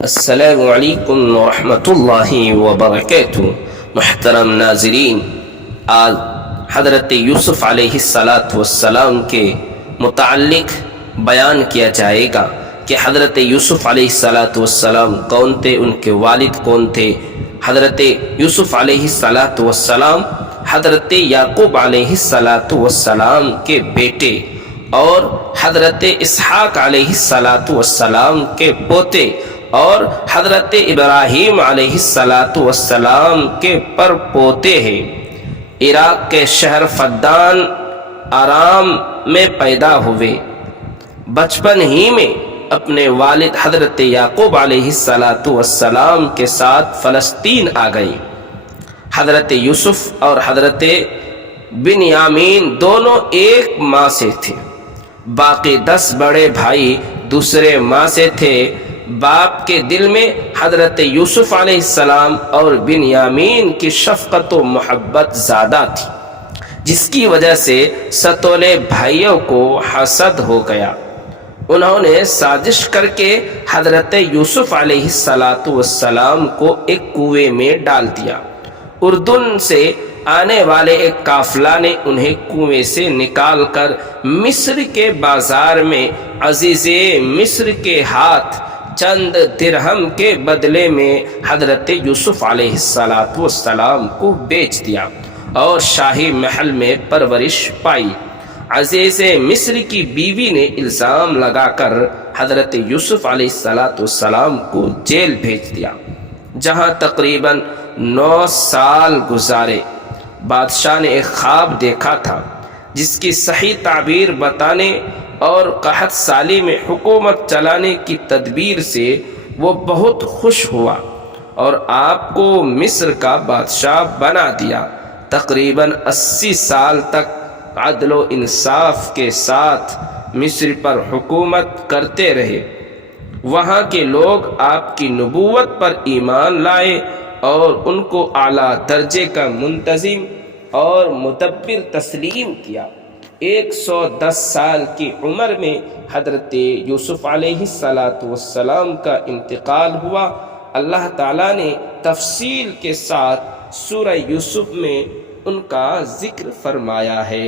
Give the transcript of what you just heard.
السلام علیکم ورحمۃ اللہ وبرکاتہ۔ محترم ناظرین، آج حضرت یوسف علیہ السلام کے متعلق بیان کیا جائے گا کہ حضرت یوسف علیہ السلام کون تھے، ان کے والد کون تھے۔ حضرت یوسف علیہ السلام حضرت یعقوب علیہ السلام کے بیٹے اور حضرت اسحاق علیہ السلام کے پوتے اور حضرت ابراہیم علیہ السلام کے پر پوتے ہیں۔ عراق کے شہر فدان آرام میں پیدا ہوئے۔ بچپن ہی میں اپنے والد حضرت یعقوب علیہ السلام کے ساتھ فلسطین آ گئی۔ حضرت یوسف اور حضرت بنیامین دونوں ایک ماں سے تھے، باقی 10 بڑے بھائی دوسرے ماں سے تھے۔ باپ کے دل میں حضرت یوسف علیہ السلام اور بنیامین کی شفقت و محبت زیادہ تھی، جس کی وجہ سے ستولے بھائیوں کو حسد ہو گیا۔ انہوں نے سازش کر کے حضرت یوسف علیہ السلام کو ایک کنویں میں ڈال دیا۔ اردن سے آنے والے ایک قافلہ نے انہیں کنویں سے نکال کر مصر کے بازار میں عزیز مصر کے ہاتھ چند درہم کے بدلے میں حضرت یوسف علیہ السلام کو بیچ دیا اور شاہی محل میں پرورش پائی۔ عزیز مصر کی بیوی نے الزام لگا کر حضرت یوسف علیہ السلام کو جیل بھیج دیا، جہاں تقریباً 9 سال گزارے۔ بادشاہ نے ایک خواب دیکھا تھا جس کی صحیح تعبیر بتانے اور قحط سالی میں حکومت چلانے کی تدبیر سے وہ بہت خوش ہوا اور آپ کو مصر کا بادشاہ بنا دیا۔ تقریباً 80 سال تک عدل و انصاف کے ساتھ مصر پر حکومت کرتے رہے۔ وہاں کے لوگ آپ کی نبوت پر ایمان لائے اور ان کو اعلیٰ درجے کا منتظم اور مدبر تسلیم کیا۔ 110 سال کی عمر میں حضرت یوسف علیہ السلام کا انتقال ہوا۔ اللہ تعالیٰ نے تفصیل کے ساتھ سورہ یوسف میں ان کا ذکر فرمایا ہے۔